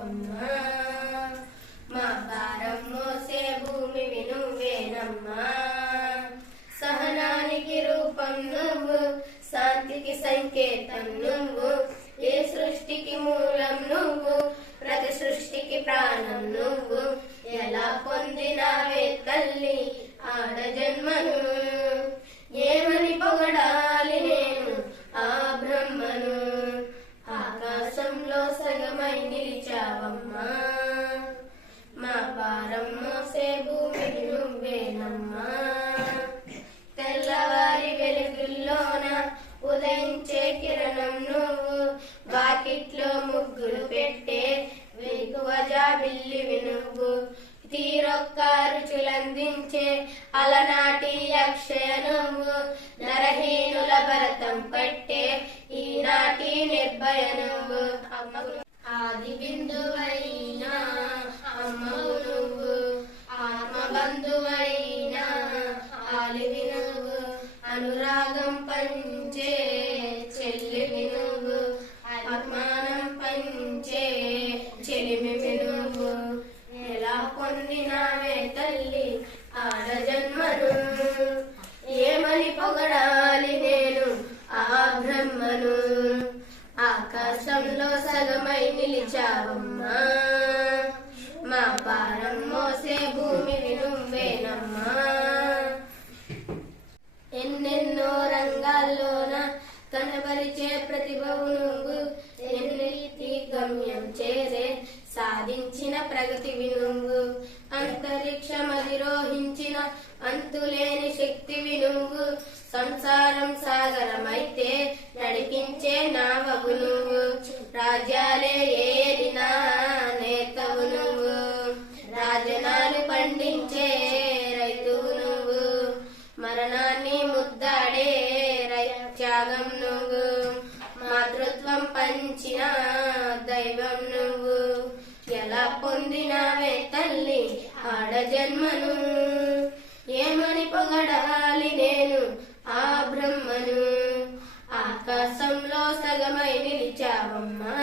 నిలిచావమ్మా. మా భారం మోసే భూమివి నువ్వేనమ్మా. సహనానికి రూపం నువ్వు, శాంతికి సంకేతం నువ్వు, ఏ సృష్టికి మూలం నువ్వు, ప్రతి సృష్టికి ప్రాణం నువ్వు. ఎలా పొందినావే తల్లి ఆడ జన్మను, ఏమని పొగడాలి నేను ఆ బ్రహ్మను. ఆకాశంలో సగమై నిలిచావమ్మా. మా భారం మోసే భూమికి నువ్వేనమ్మా. తెల్లవారి వెలుగుల్లోన ఉదయించే కిరణం నువ్వు, వాకిట్లో ముగ్గులు పెట్టే వెలుగువ జాబిల్లివి నువ్వు. తీరొక్క రుచులందించే అలనాటి అక్షయ నువ్వు, నరహీనుల భరతం పట్టే ఈనాటి నిర్భయ నువ్వు. ఆది బిందువైనా అమ్మవు నువ్వు, ఆత్మబంధువైనా ఆలివి నువ్వు, అనురాగం పంచే చెల్లివి నువ్వు, ఆత్మానం పంచే చెలిమివి నువ్వు. ఎలా పొందినావే తల్లి ఆడ జన్మను, ఏమని పొగడాలి నేను ఆ బ్రహ్మను. ఆకాశంలో సగమై నిలిచావమ్మా. మా భారం మోసే భూమివి నువ్వేనమ్మా. ఎన్నెన్నో రంగాల్లోన కనబరిచే ప్రతిభవు నువ్వు, ఎన్నిటి గమ్యం చేరే సాధించిన ప్రగతివి నువ్వు. అంతరిక్షమధిరోహించిన అంతులేని శక్తివి నువ్వు, సంసారం సాగరమైతే నడిపించే నావవు నువ్వు. రాజ్యాలే ఏలినా నేతవు నువ్వు, రాజనాలు పండించే రైతువు నువ్వు, మరణాన్ని ముద్దాడే త్యాగం నువ్వు, మాతృత్వం పంచిన దైవం నువ్వు. ఎలా పొందినావే తల్లి ఆడ జన్మను, ఏమని పొగడాలి నేను ఆ బ్రహ్మను. ఆకాశంలో సగమై నిలిచావమ్మా.